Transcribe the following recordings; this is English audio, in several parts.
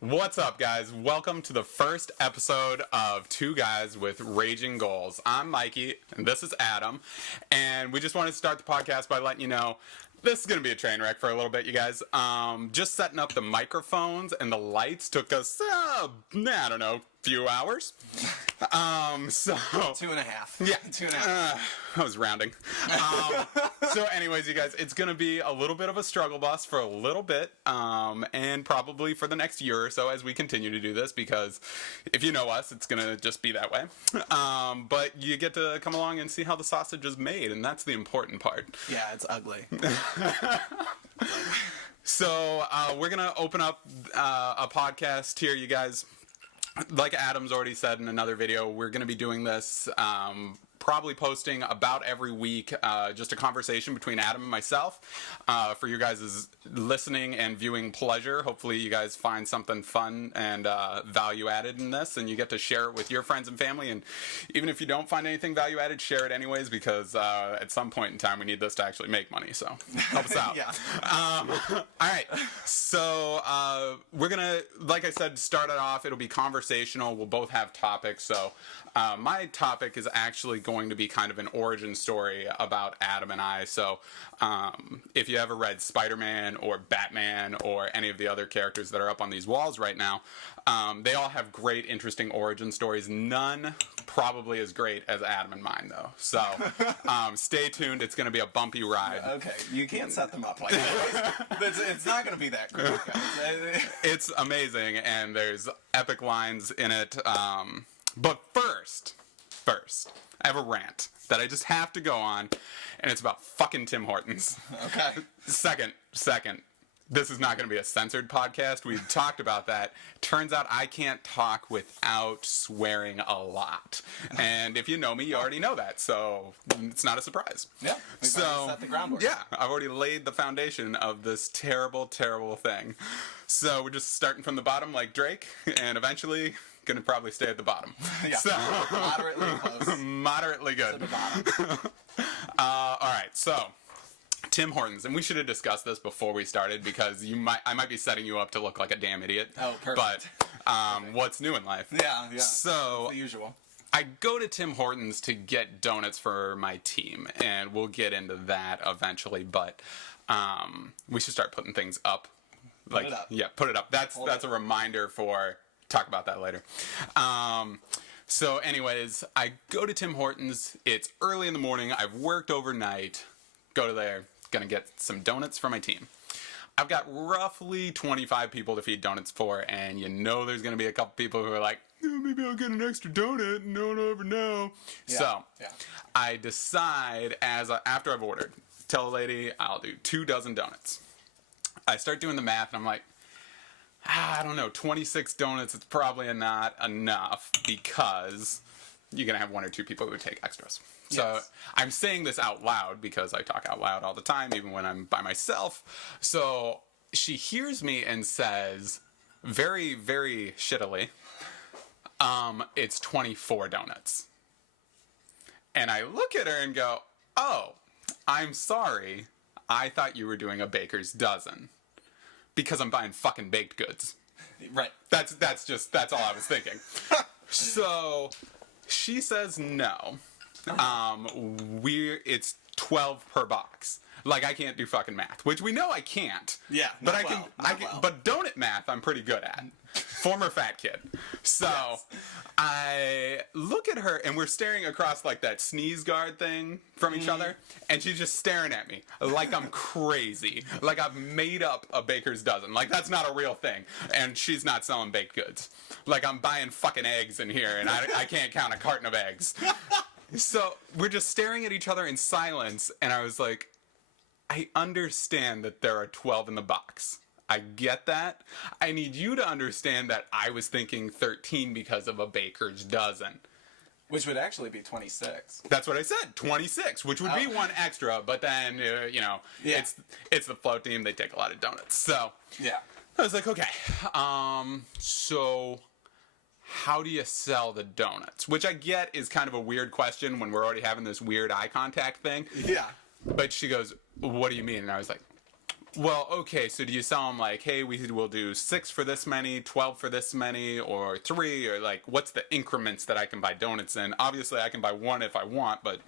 What's up, guys? Welcome to the first episode of Two Guys with Raging Goals. I'm Mikey, and this is Adam, and we just wanted to start the podcast by letting you know this is going to be a train wreck for a little bit, you guys. Just setting up the microphones and the lights took us, I don't know, few hours. So 2.5. Yeah. 2.5. I was rounding. So anyways, you guys, it's going to be a little bit of a struggle bus for a little bit, and probably for the next year or so as we continue to do this, because if you know us, it's going to just be that way. But you get to come along and see how the sausage is made, and that's the important part. Yeah, it's ugly. So we're going to open up a podcast here, you guys. Like Adam's already said in another video, we're going to be doing this, probably posting about every week, just a conversation between Adam and myself, for you guys' listening and viewing pleasure. Hopefully you guys find something fun and value added in this, and you get to share it with your friends and family. And even if you don't find anything value added, share it anyways, because at some point in time we need this to actually make money, so help us out. Yeah. Alright, so we're gonna, like I said, start it off. It'll be conversational. We'll both have topics. So my topic is actually going to be kind of an origin story about Adam and I. So if you ever read Spider-Man or Batman or any of the other characters that are up on these walls right now, they all have great, interesting origin stories. None probably as great as Adam and mine, though. So stay tuned. It's going to be a bumpy ride. Okay, you can't set them up like that. It's not going to be that great, guys. It's amazing, and there's epic lines in it. But first, I have a rant that I just have to go on, and it's about fucking Tim Hortons. Okay. Second, this is not going to be a censored podcast. We've talked about that. Turns out I can't talk without swearing a lot. And if you know me, you already know that, so it's not a surprise. Yeah, we've already set the groundwork. Yeah, I've already laid the foundation of this terrible, terrible thing. So we're just starting from the bottom like Drake, and eventually gonna probably stay at the bottom. Yeah, so, moderately close. Moderately good. To the bottom. All right, so Tim Hortons, and we should have discussed this before we started, because I might be setting you up to look like a damn idiot. Oh, perfect. But what's new in life? Yeah. So the usual. I go to Tim Hortons to get donuts for my team, and we'll get into that eventually. But we should start putting things up. Put it up. Yeah, put it up. That's a reminder for. Talk about that later. So anyways, I go to Tim Hortons. It's early in the morning. I've worked overnight. Go to there. Gonna get some donuts for my team. I've got roughly 25 people to feed donuts for, and you know there's gonna be a couple people who are like, maybe I'll get an extra donut. No one will ever know. Yeah. So I decide after I've ordered, tell the lady I'll do 24 donuts. I start doing the math, and I'm like, I don't know, 26 donuts, it's probably not enough, because you're going to have one or two people who would take extras. Yes. So I'm saying this out loud because I talk out loud all the time, even when I'm by myself. So she hears me and says, very, very shittily, it's 24 donuts. And I look at her and go, oh, I'm sorry. I thought you were doing a baker's dozen. Because I'm buying fucking baked goods. Right. That's all I was thinking. So she says no. It's 12 per box. Like, I can't do fucking math, which we know I can't. Yeah. But I can but donut math I'm pretty good at. Former fat kid. So Yes. I look at her, and we're staring across like that sneeze guard thing from each other, and she's just staring at me like I'm crazy, like I've made up a baker's dozen, like that's not a real thing, and she's not selling baked goods, like I'm buying fucking eggs in here, and I can't count a carton of eggs. So we're just staring at each other in silence, and I was like, I understand that there are 12 in the box. I get that. I need you to understand that I was thinking 13 because of a baker's dozen. Which would actually be 26. That's what I said, 26, which would be one extra, but then, it's the float team, they take a lot of donuts. So, yeah. I was like, okay, so how do you sell the donuts? Which I get is kind of a weird question when we're already having this weird eye contact thing. Yeah. But she goes, what do you mean? And I was like, well, okay, so do you sell them like, hey, we'll do 6 for this many, 12 for this many, or 3, or like, what's the increments that I can buy donuts in? Obviously, I can buy 1 if I want, but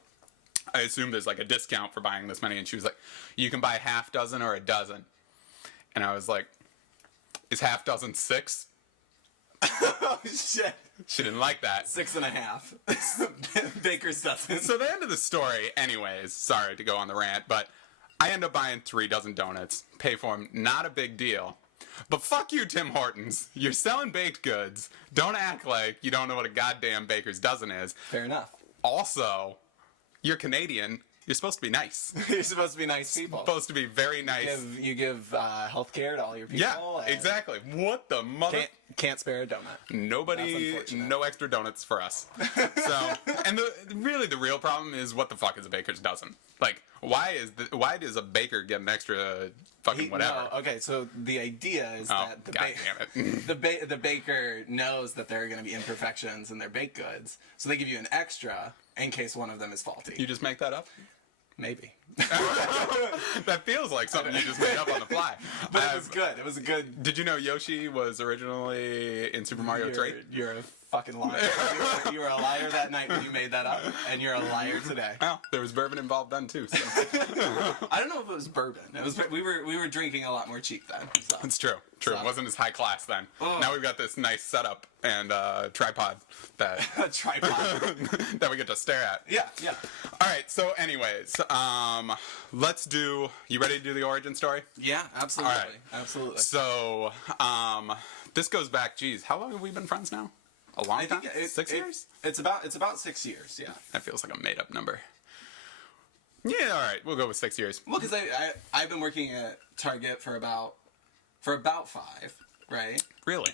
I assume there's like a discount for buying this many. And she was like, you can buy half dozen or a dozen. And I was like, is half dozen 6? Oh, shit. She didn't like that. 6.5. Baker's dozen. So the end of the story, anyways, sorry to go on the rant, but I end up buying 3 dozen donuts, pay for them, not a big deal. But fuck you, Tim Hortons. You're selling baked goods. Don't act like you don't know what a goddamn baker's dozen is. Fair enough. Also, you're Canadian. You're supposed to be nice. You're supposed to be nice people. Supposed to be very nice. You give health care to all your people. Yeah, exactly. What the mother... Can't spare a donut. Nobody, That's unfortunate. no extra donuts for us. So, and the real problem is, what the fuck is a baker's dozen? Like, why does a baker get an extra fucking whatever? No, okay, so the idea is that God damn it. the baker knows that there are going to be imperfections in their baked goods, so they give you an extra in case one of them is faulty. You just make that up? Maybe. That feels like something you just made up on the fly. But it was good. It was a good... Did you know Yoshi was originally in Super Mario 3? You're a fucking liar. You were a liar that night when you made that up, and you're a liar today. Well, there was bourbon involved then too. So. I don't know if it was bourbon. It was we were drinking a lot more cheap then. So. It's true. True. So. It wasn't as high class then. Oh. Now we've got this nice setup and tripod that A tripod. that we get to stare at. Yeah, yeah. All right. So, anyways, let's do. You ready to do the origin story? Yeah, absolutely. All right. Absolutely. So, this goes back. Geez, how long have we been friends now? A long time. 6 years. It's about 6 years. Yeah. That feels like a made up number. Yeah. All right. We'll go with 6 years. Well, because I've been working at Target for about 5, right? Really.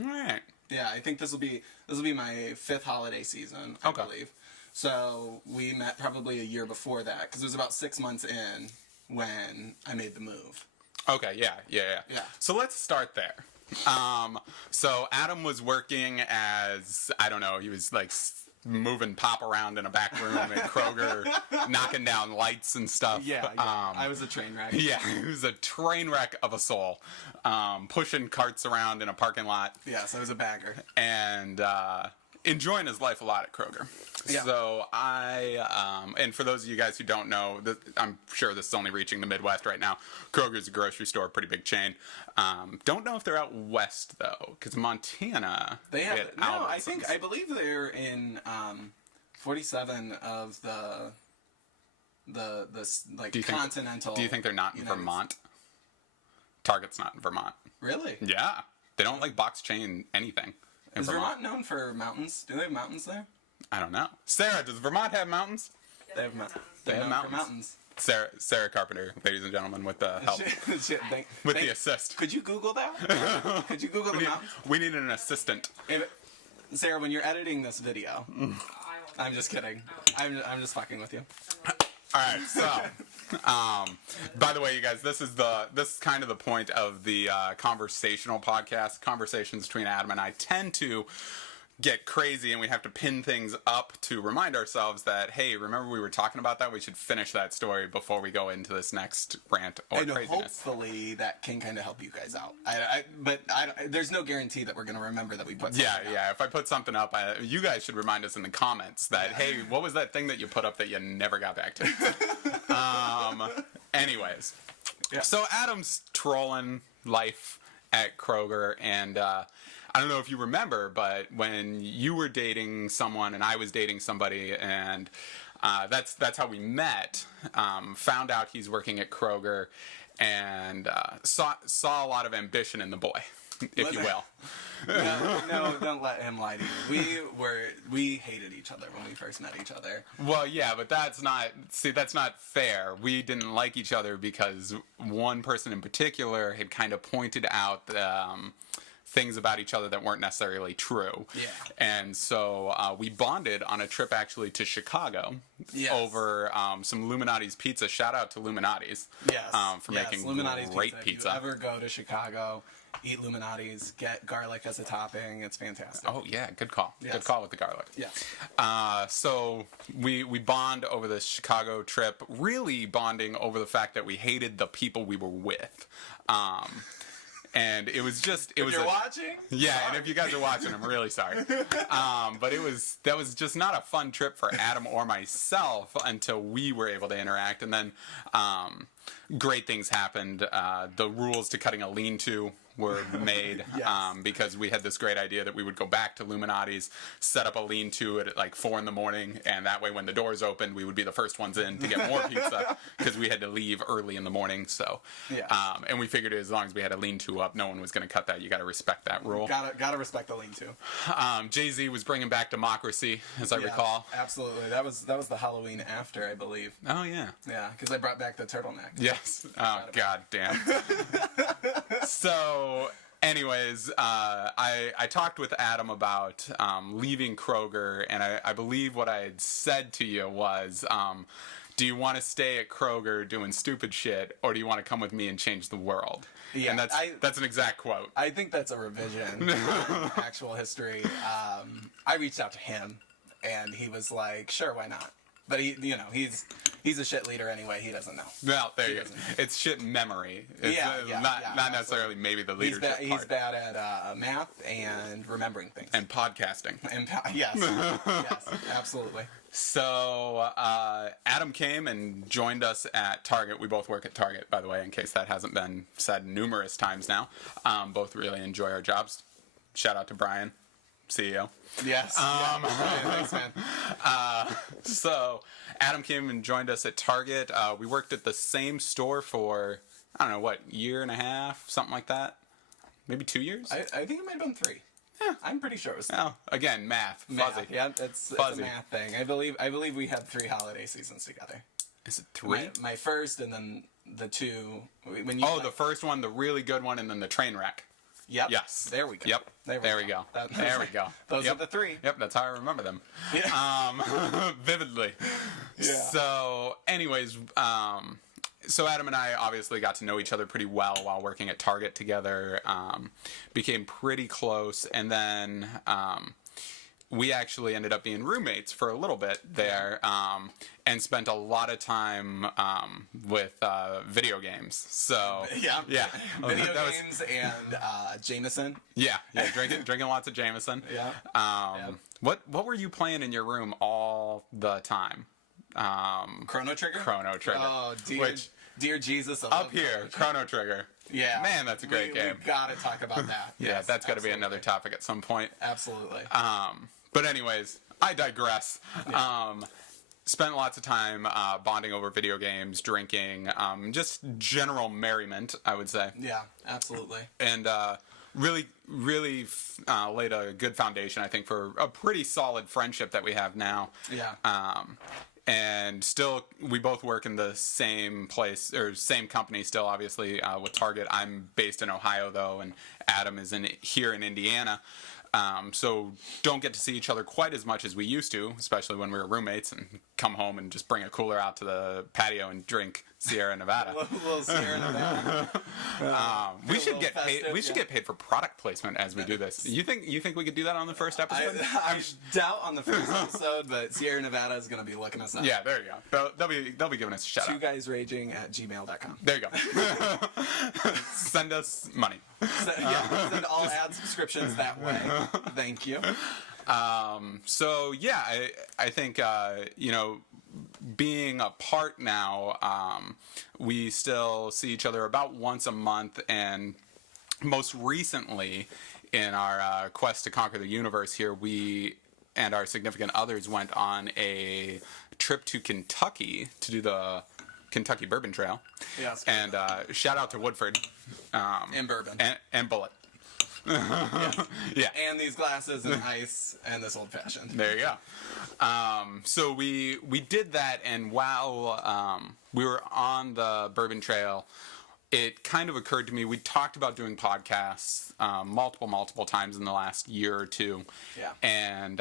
All right. Yeah, I think this will be my 5th holiday season, I believe. So we met probably a year before that, because it was about 6 months in when I made the move. Okay, yeah. So let's start there. So Adam was working as, I don't know, he was like moving pop around in a back room at Kroger, knocking down lights and stuff. Yeah. I was a train wreck. Yeah, he was a train wreck of a soul, pushing carts around in a parking lot. Yes, I was a bagger. And enjoying his life a lot at Kroger. Yeah. So and for those of you guys who don't know, I'm sure this is only reaching the Midwest right now. Kroger's a grocery store, pretty big chain. Don't know if they're out west though, because Montana. They have get no. Albertsons. I believe they're in 47 of the like continental. Do you think they're not in United Vermont? Target's not in Vermont. Really? Yeah, they don't like box chain anything. In Is Vermont known for mountains? Do they have mountains there? I don't know. Sarah, does Vermont have mountains? They have mountains. They have mountains. Sarah Carpenter, ladies and gentlemen, with the help. The assist. Could you Google that? Could you Google the mountains? We need an assistant. Sarah, when you're editing this video, I'm just kidding. I'm just fucking with you. All right, so by the way, you guys, this is kind of the point of the conversational podcast. Conversations between Adam and I tend to get crazy, and we have to pin things up to remind ourselves that, hey, remember we were talking about that? We should finish that story before we go into this next rant or and craziness. Hopefully that can kind of help you guys out. But there's no guarantee that we're going to remember that we put something out. Yeah. If I put something up, you guys should remind us in the comments that, hey, what was that thing that you put up that you never got back to? Anyways. Yeah. So Adam's trolling life at Kroger, and I don't know if you remember, but when you were dating someone and I was dating somebody, and that's how we met, found out he's working at Kroger, and saw a lot of ambition in the boy, if you will. No, don't let him lie to you. We hated each other when we first met each other. Well, yeah, but that's not fair. We didn't like each other because one person in particular had kind of pointed out things about each other that weren't necessarily true. Yeah. And so we bonded on a trip actually to Chicago over some Illuminati's pizza. Shout out to Illuminati's Yes. for making Illuminati's great pizza. pizza. If you ever go to Chicago eat Illuminati's, get garlic as a topping. It's fantastic. Oh yeah, good call. Yes. Good call with the garlic. Yes. So we bond over the Chicago trip, really bonding over the fact that we hated the people we were with. And it was just If you're watching? Yeah, Sorry. and if you guys are watching, I'm really sorry. But that was just not a fun trip for Adam or myself until we were able to interact. And then great things happened. The rules to cutting a lean-to were made Yes. because we had this great idea that we would go back to Illuminati's, set up a lean-to at like 4 a.m, and that way when the doors opened, we would be the first ones in to get more pizza because we had to leave early in the morning. So, Yes. And we figured as long as we had a lean-to up, no one was going to cut that. You got to respect that rule. Gotta respect the lean-to. Jay-Z was bringing back democracy, as I recall. Absolutely. That was the Halloween after, I believe. Oh yeah. Yeah, because I brought back the turtleneck. Yes. Oh god damn. So, anyways, I talked with Adam about leaving Kroger, and I believe what I had said to you was, do you want to stay at Kroger doing stupid shit, or do you want to come with me and change the world? Yeah, and that's an exact quote. I think that's a revision of actual history. I reached out to him, and he was like, "Sure, why not?" But he's a shit leader anyway. He doesn't know. Well, there you go. It's shit memory. It's, not necessarily maybe the leadership part. He's bad at math and remembering things. And podcasting. Yes, yes, absolutely. So Adam came and joined us at Target. We both work at Target, by the way, in case that hasn't been said numerous times now. Both really enjoy our jobs. Shout out to Brian, CEO. Yes. Thanks, man. So Adam came and joined us at Target. We worked at the same store for, I don't know, what, year and a half, something like that? Maybe 2 years? I think it might have been 3. Yeah, I'm pretty sure it was 3. Oh, again, math. Fuzzy. Yeah, it's a math thing. I believe we had 3 holiday seasons together. Is it 3? My first, and then the 2. The first one, the really good one, and then the train wreck. Yep. Yes. There we go. Yep. There we go. There we go. Those are the 3. Yep, that's how I remember them. Yeah. Vividly. Yeah. So, anyways, so Adam and I obviously got to know each other pretty well while working at Target together. Became pretty close, and then we actually ended up being roommates for a little bit there, and spent a lot of time with video games. So yeah, video that games and Jameson. Yeah, drinking lots of Jameson. Yeah. What were you playing in your room all the time? Chrono Trigger. Oh, dear Jesus. Up here, Chrono Trigger. Yeah. Man, that's a great game. We've got to talk about that. Yeah, Yes, that's got to be another topic at some point. Absolutely. But anyways, I digress. Yeah. Spent lots of time bonding over video games, drinking, just general merriment, I would say. Yeah, absolutely. And really laid a good foundation, I think, for a pretty solid friendship that we have now. Yeah. And still, we both work in the same place, or same company still, obviously, with Target. I'm based in Ohio, though, and Adam is here in Indiana. So don't get to see each other quite as much as we used to, especially when we were roommates and come home and just bring a cooler out to the patio and drink Sierra Nevada. a little Sierra Nevada. We should get paid. We should get paid for product placement as we do this. You think we could do that on the first episode? I doubt on the first episode, but Sierra Nevada is going to be looking us up. Yeah, there you go. They'll be giving us a shout out. 2guysraging@gmail.com. There you go. Send us money. Send all ad subscriptions that way. Thank you. So yeah, I think being apart now, we still see each other about once a month, and most recently in our quest to conquer the universe here, we and our significant others went on a trip to Kentucky to do the Kentucky Bourbon Trail. Yes. And shout out to Woodford. And bourbon. And Bullet. Yes. Yeah. And these glasses and ice and this old fashioned. There you go. So we did that, and while we were on the Bourbon Trail, it kind of occurred to me, we talked about doing podcasts multiple times in the last year or two. Yeah. And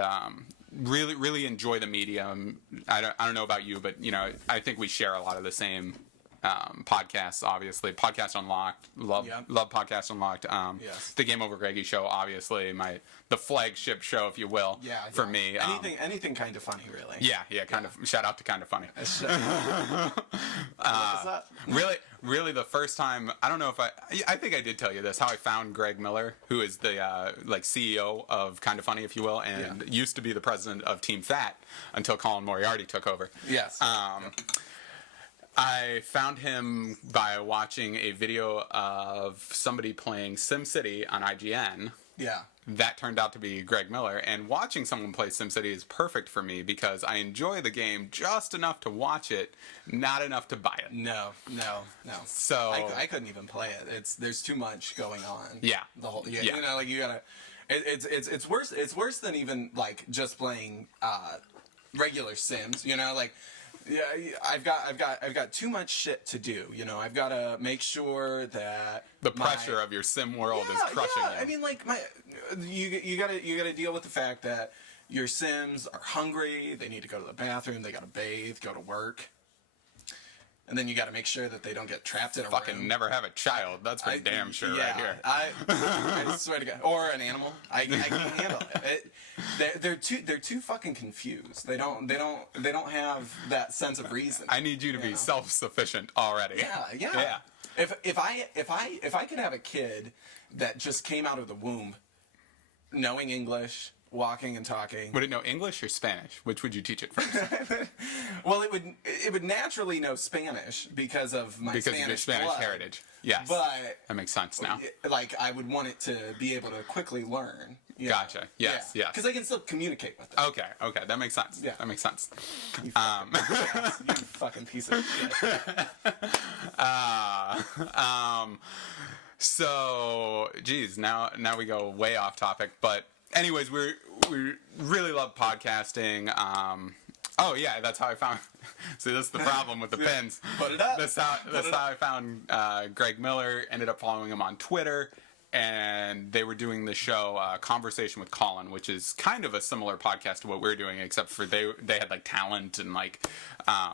really enjoy the medium. I don't know about you, but I think we share a lot of the same podcasts, obviously. Podcast Unlocked. Love Podcast Unlocked. Yes. The Game Over Greggy show, obviously. The flagship show, if you will, for me. Anything kind of funny, really. Yeah, kind of. Shout out to Kind of Funny. Really, the first time, I don't know if I think I did tell you this, how I found Greg Miller, who is the CEO of Kind of Funny, if you will, and used to be the president of Team Fat until Colin Moriarty took over. Yes. I found him by watching a video of somebody playing SimCity on IGN. Yeah. That turned out to be Greg Miller, and watching someone play SimCity is perfect for me because I enjoy the game just enough to watch it, not enough to buy it. No. So I couldn't even play it. There's too much going on. Yeah. The whole you know, like you gotta. It's worse. It's worse than even like just playing regular Sims. You know, like. Yeah, I've got too much shit to do. You know, I've got to make sure that the pressure of your sim world is crushing you. I mean, like you gotta deal with the fact that your Sims are hungry. They need to go to the bathroom. They gotta bathe, go to work, and then you gotta make sure that they don't get trapped in a fucking room. Never have a child. That's for damn sure right here. I swear to God, or an animal. I can't handle it. They're too fucking confused. They don't have that sense of reason. I need you to be self-sufficient already. Yeah. If I could have a kid that just came out of the womb knowing English, walking and talking. Would it know English or Spanish? Which would you teach it first? Well, it would naturally know Spanish because of my Spanish of your Spanish blood. heritage. Yes. But that makes sense now. Like I would want it to be able to quickly learn. Gotcha. Yes. Because I can still communicate with them. Okay. That makes sense. Yeah. That makes sense. You fucking piece of shit. So, geez, now we go way off topic, but anyways, we really love podcasting. That's how I found. See, this is the problem with the pins. Put it up. That's how I found Greg Miller. Ended up following him on Twitter, and they were doing the show Conversation with Colin, which is kind of a similar podcast to what we're doing, except for they had like talent and like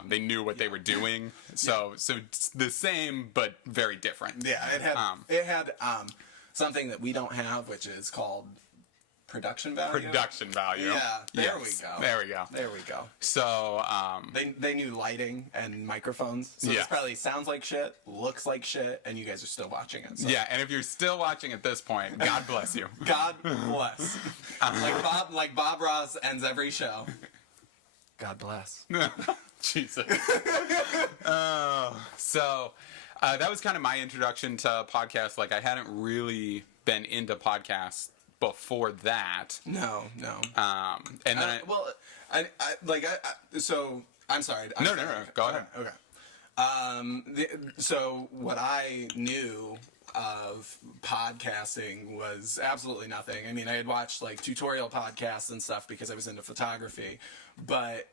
they knew what they were doing. So it's the same but very different. Yeah, it had something that we don't have, which is called production value. Yeah. There we go. So they knew lighting and microphones. So this probably sounds like shit, looks like shit, and you guys are still watching it. So. Yeah, and if you're still watching at this point, God bless you. God bless. Like Bob Ross ends every show. God bless. Jesus. So that was kind of my introduction to podcasts. Like I hadn't really been into podcasts before that. No. And then so I'm sorry. No. Go ahead. Okay. So what I knew of podcasting was absolutely nothing. I mean, I had watched like tutorial podcasts and stuff because I was into photography, but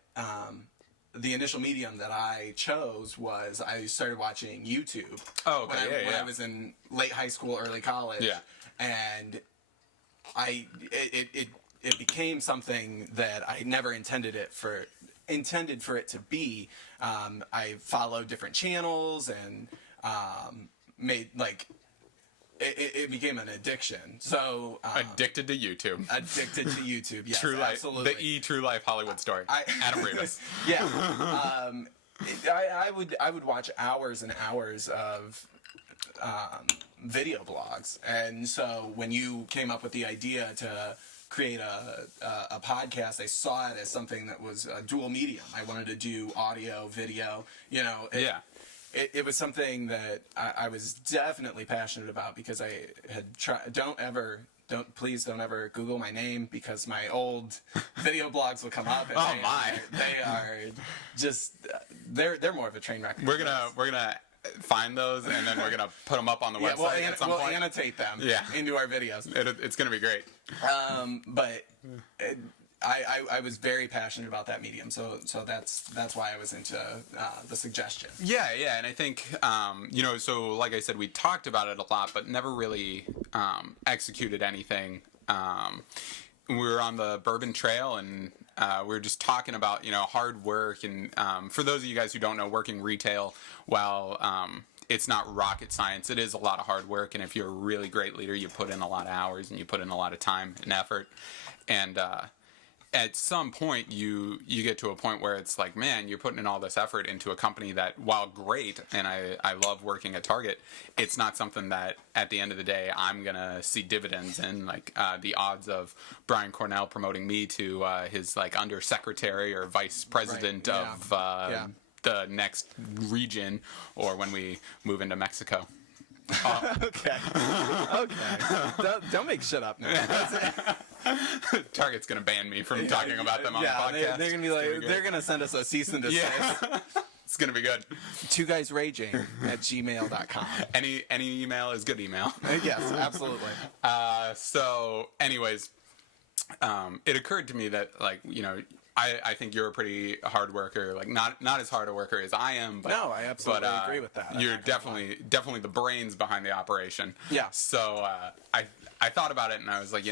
the initial medium that I chose was I started watching YouTube. Oh, okay. When I was in late high school, early college. Yeah. And it became something that I never intended for it to be. I followed different channels and made like it became an addiction. So addicted to YouTube. Yes, True life. absolutely. The True Life Hollywood story. Adam Rivas. Yeah. I would watch hours and hours of video blogs, and so when you came up with the idea to create a podcast, I saw it as something that was a dual medium. I wanted to do audio, video. You know. It was something that I was definitely passionate about because I had tried. Please don't ever Google my name because my old video blogs will come up. And they are just they're more of a train wreck. We're gonna find those and then we're gonna put them up on the website at some point. We'll annotate them into our videos. It's gonna be great. But I was very passionate about that medium, so that's why I was into the suggestion. Yeah, and I think so like I said, we talked about it a lot, but never really executed anything. we were on the Bourbon Trail, and we were just talking about, hard work. And for those of you guys who don't know, working retail, while it's not rocket science, it is a lot of hard work. And if you're a really great leader, you put in a lot of hours and you put in a lot of time and effort. And at some point you get to a point where it's like, man, you're putting in all this effort into a company that, while great, and I love working at Target, it's not something that at the end of the day I'm gonna see dividends in. Like the odds of Brian Cornell promoting me to his like undersecretary or vice president of the next region, or when we move into Mexico. Okay. Don't make shit up now. Target's gonna ban me from talking about them on the podcast. They're gonna be like, they're gonna send us a cease and desist. Yeah. It's gonna be good. 2guysraging@gmail.com. Any email is good email. Yes, absolutely. So anyways, it occurred to me that, like, I think you're a pretty hard worker, like not as hard a worker as I am, but no, I absolutely agree with that. You're definitely the brains behind the operation. Yeah. So I thought about it, and I was like,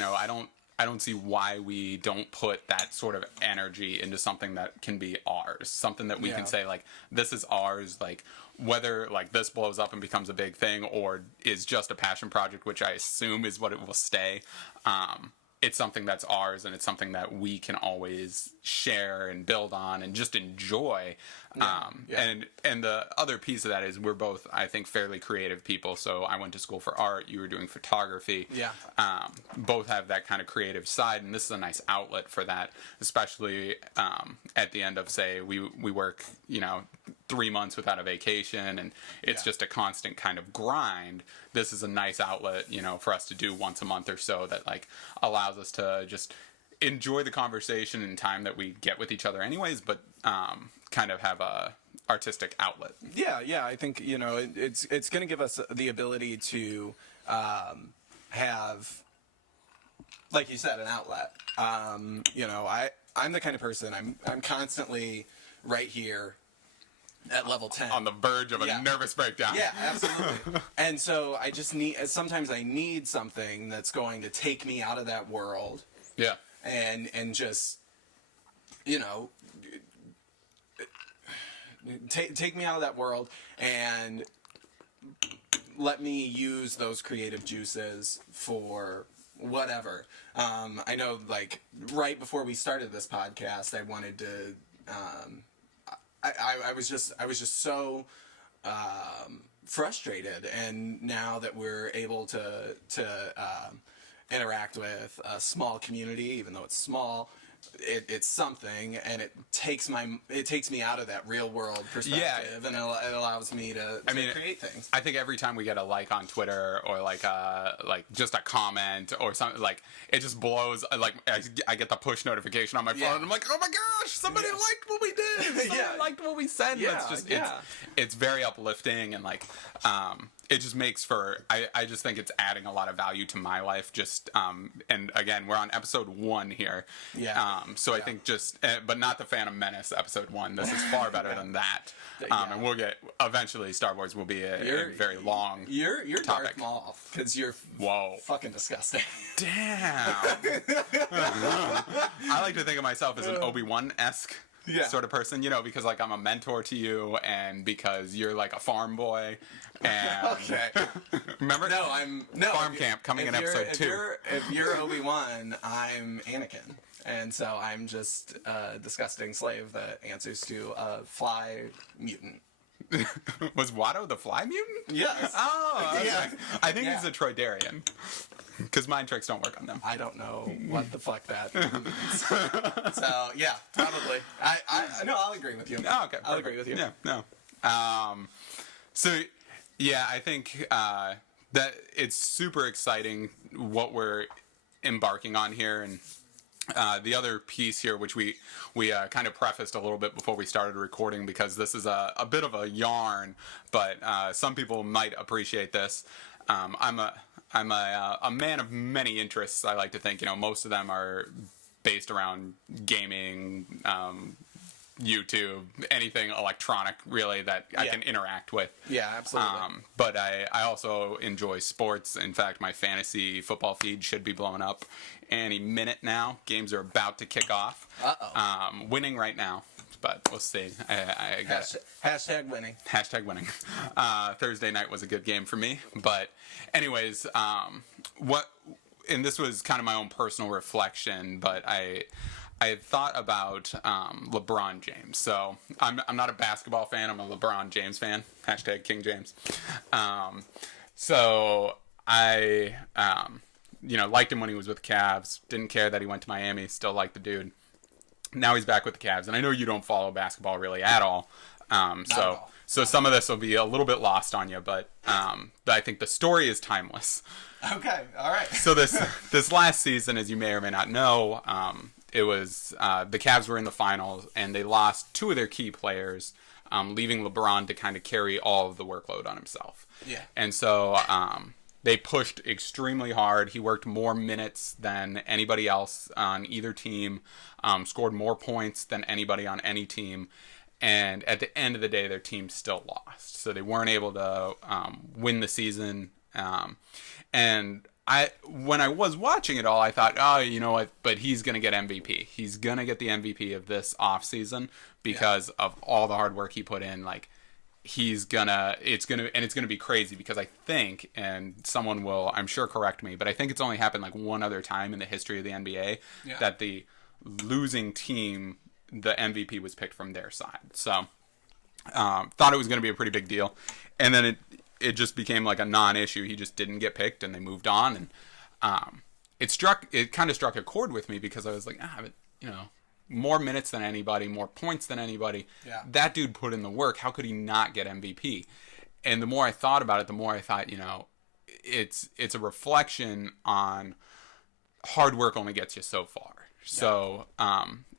I don't see why we don't put that sort of energy into something that can be ours, something that we can say, like, this is ours, like, whether like this blows up and becomes a big thing or is just a passion project, which I assume is what it will stay. It's something that's ours, and it's something that we can always share and build on and just enjoy. And the other piece of that is we're both, I think, fairly creative people. So I went to school for art. You were doing photography. Yeah. Both have that kind of creative side, and this is a nice outlet for that, especially at the end of, say, we work, 3 months without a vacation, and it's just a constant kind of grind. This is a nice outlet, for us to do once a month or so that, like, allows us to just enjoy the conversation and time that we get with each other anyways, but kind of have a artistic outlet. Yeah, I think, it's going to give us the ability to have, like you said, an outlet. I'm the kind of person, I'm constantly right here at level 10. On the verge of a nervous breakdown. Yeah, absolutely. And so sometimes I need something that's going to take me out of that world. Yeah. And just, take me out of that world and let me use those creative juices for whatever. I know, like, right before we started this podcast, I wanted to, I was just so frustrated, and now that we're able to interact with a small community, even though it's small, it's something, and it takes me out of that real world perspective, and it allows me to create things. I think every time we get a like on Twitter, or like just a comment or something, like, it just blows. Like, I get the push notification on my phone, and I'm like, oh my gosh, somebody liked what we did. Somebody liked what we said. Yeah, it's just it's very uplifting, and like it just makes for, I just think it's adding a lot of value to my life. Just and again, we're on episode 1 here. So I think just, but not the Phantom Menace episode 1. This is far better than that. And we'll get, eventually Star Wars will be a very long You're topic. Darth Maul, because you're fucking disgusting. Damn. I like to think of myself as an Obi-Wan-esque sort of person, because, like, I'm a mentor to you, and because you're like a farm boy. And Okay. Remember? Farm Camp coming in episode 2. If you're Obi-Wan, I'm Anakin. And so I'm just a disgusting slave that answers to a fly mutant. Was Watto the fly mutant? Yes. Oh, okay. Yeah. I think he's a Troidarian. Because mind tricks don't work on them. I don't know what the fuck that means. So, yeah, probably. I'll agree with you. Oh, okay. I'll agree with you. Yeah, no. So, yeah, I think that it's super exciting what we're embarking on here. And the other piece here, which we kind of prefaced a little bit before we started recording, because this is a bit of a yarn, but some people might appreciate this. I'm a man of many interests. I like to think, most of them are based around gaming, YouTube, anything electronic really that I can interact with. Yeah, absolutely. But I also enjoy sports. In fact, my fantasy football feed should be blowing up any minute now. Games are about to kick off. Winning right now, but we'll see. I guess Hashtag winning. Hashtag winning. Thursday night was a good game for me. But anyways, and this was kind of my own personal reflection, but I had thought about LeBron James. So I'm not a basketball fan. I'm a LeBron James fan. Hashtag King James. So I, liked him when he was with the Cavs. Didn't care that he went to Miami. Still liked the dude. Now he's back with the Cavs. And I know you don't follow basketball really at all. So some of this will be a little bit lost on you. But I think the story is timeless. Okay. All right. So this last season, as you may or may not know, it was the Cavs were in the finals, and they lost two of their key players, leaving LeBron to kind of carry all of the workload on himself. Yeah. And so they pushed extremely hard. He worked more minutes than anybody else on either team, scored more points than anybody on any team. And at the end of the day, their team still lost. So they weren't able to win the season. And when I was watching it all, I thought, oh, you know what? But he's going to get MVP. He's going to get the MVP of this offseason because of all the hard work he put in. Like, it's going to be crazy because I think, and someone will, I'm sure, correct me, but I think it's only happened like one other time in the history of the NBA that the losing team, the MVP was picked from their side. So, thought it was going to be a pretty big deal. And then it just became like a non-issue. He just didn't get picked, and they moved on. And it kind of struck a chord with me because I was like, but, more minutes than anybody, more points than anybody. Yeah. That dude put in the work. How could he not get MVP? And the more I thought about it, the more I thought, it's a reflection on hard work only gets you so far. Yeah. So,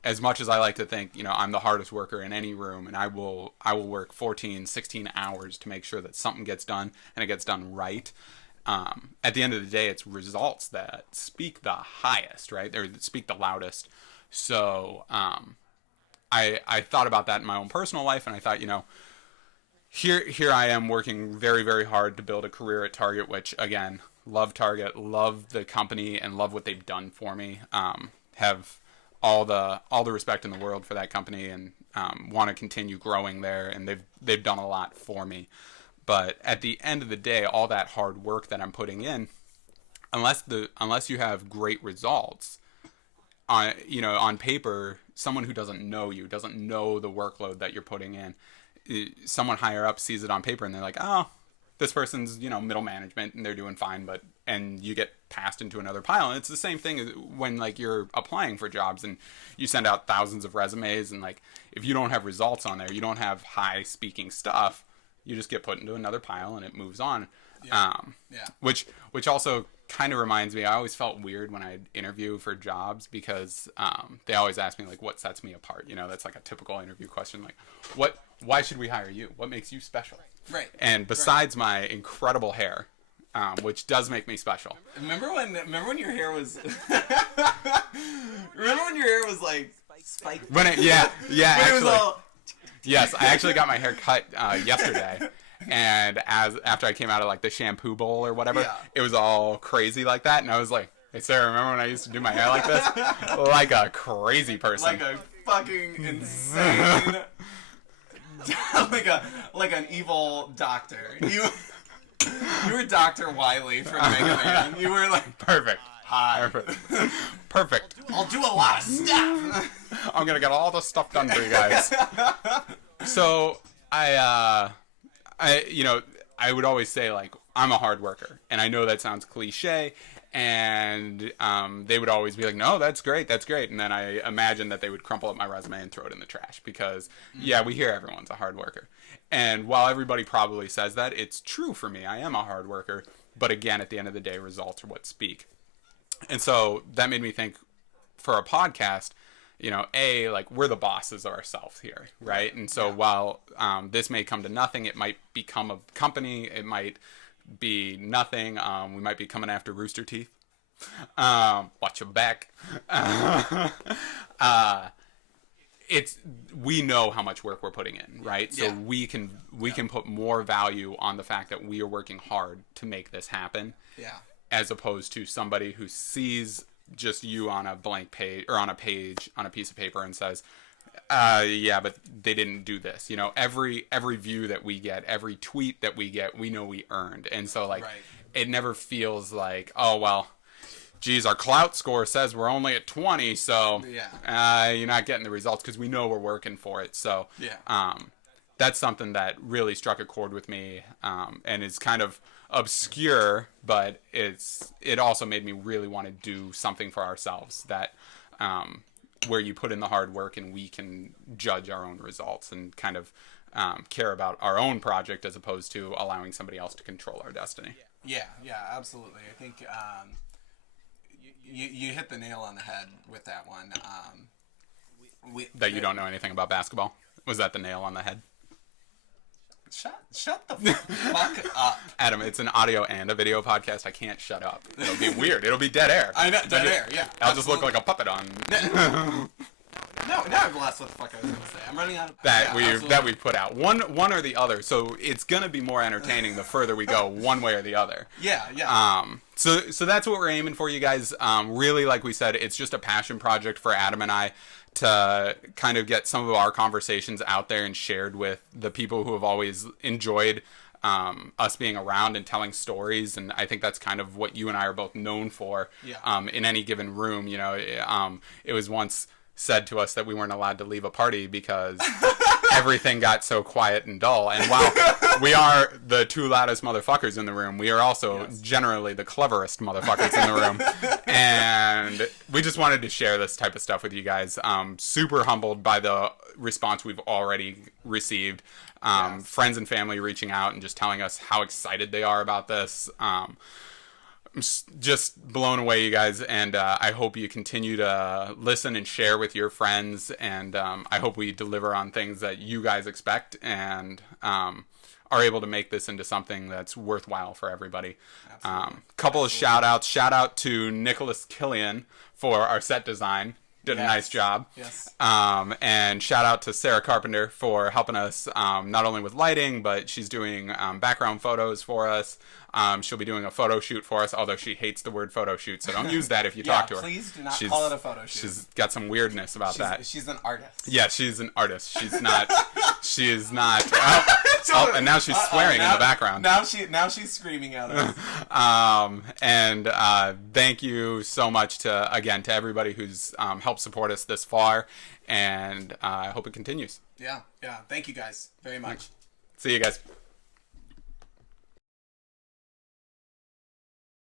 as much as I like to think, I'm the hardest worker in any room, and I will work 14, 16 hours to make sure that something gets done and it gets done right. At the end of the day, it's results that speak the highest, right? Or that speak the loudest. So, I thought about that in my own personal life, and I thought, here I am working very, very hard to build a career at Target, which, again, love Target, love the company, and love what they've done for me. Have all the respect in the world for that company, and want to continue growing there, and they've done a lot for me. But at the end of the day, all that hard work that I'm putting in, unless you have great results on paper, someone who doesn't know you, doesn't know the workload that you're putting in, someone higher up sees it on paper and they're like, oh, this person's, middle management and they're doing fine, and you get passed into another pile. And it's the same thing when like you're applying for jobs and you send out thousands of resumes, and like if you don't have results on there, you don't have high speaking stuff, you just get put into another pile and it moves on. Which also kind of reminds me, I always felt weird when I'd interview for jobs because they always ask me like, what sets me apart? That's like a typical interview question, like why should we hire you? What makes you special? Right. And besides my incredible hair, which does make me special. Remember when your hair was like spiked? Actually. Yes, I actually got my hair cut yesterday. And after I came out of like the shampoo bowl or whatever, it was all crazy like that. And I was like, hey Sarah, remember when I used to do my hair like this? Like a crazy person. Like a fucking insane like an evil doctor. You were Dr. Wiley from Mega Man. You were like perfect. Hi. Perfect. I'll do a lot of stuff. I'm gonna get all the stuff done for you guys. So I would always say like I'm a hard worker, and I know that sounds cliche. And they would always be like, no, that's great. And then I imagine that they would crumple up my resume and throw it in the trash because, we hear everyone's a hard worker. And while everybody probably says that, it's true for me. I am a hard worker. But again, at the end of the day, results are what speak. And so that made me think for a podcast, like we're the bosses of ourselves here, right? And so while this may come to nothing, it might become a company. It might be nothing. We might be coming after Rooster Teeth. Watch your back. we know how much work we're putting in, right? So we can put more value on the fact that we are working hard to make this happen. Yeah. As opposed to somebody who sees just you on a blank page or on a page on a piece of paper and says, yeah, but they didn't do this. You know, every view that we get, every tweet that we get, we know we earned. And so like it never feels like, oh well, geez, our clout score says we're only at 20, so you're not getting the results, because we know we're working for it. So that's something that really struck a chord with me, and is kind of obscure, but it also made me really want to do something for ourselves that where you put in the hard work and we can judge our own results and kind of care about our own project as opposed to allowing somebody else to control our destiny. Yeah, absolutely. I think you hit the nail on the head with that one. That you don't know anything about basketball? Was that the nail on the head? Shut the fuck up. Adam, it's an audio and a video podcast. I can't shut up. It'll be weird. It'll be dead air. I know, dead air, yeah. I'll just look like a puppet on... No, now I've lost what the fuck I was going to say. I'm running out of... That we put out. One or the other. So it's going to be more entertaining the further we go, one way or the other. Yeah. So that's what we're aiming for, you guys. Really, like we said, it's just a passion project for Adam and I to kind of get some of our conversations out there and shared with the people who have always enjoyed us being around and telling stories. And I think that's kind of what you and I are both known for in any given room. You know, it was once said to us that we weren't allowed to leave a party because everything got so quiet and dull. And while we are the two loudest motherfuckers in the room, we are also generally the cleverest motherfuckers in the room. And we just wanted to share this type of stuff with you guys. Super humbled by the response we've already received. Friends and family reaching out and just telling us how excited they are about this. I'm just blown away, you guys, and I hope you continue to listen and share with your friends, and I hope we deliver on things that you guys expect and are able to make this into something that's worthwhile for everybody. Couple of shout outs. Shout out to Nicholas Killian for our set design. Did a nice job. Yes. And shout out to Sarah Carpenter for helping us not only with lighting, but she's doing background photos for us. She'll be doing a photo shoot for us, although she hates the word photo shoot, so don't use that if you talk to her. Please do not call it a photo shoot. She's got some weirdness about that. She's an artist. Yeah, she's an artist. She's not. She is not. And now she's swearing in the background. Now she's screaming at us. And thank you so much to everybody who's helped support us this far, and I hope it continues. Yeah. Thank you guys very much. See you guys.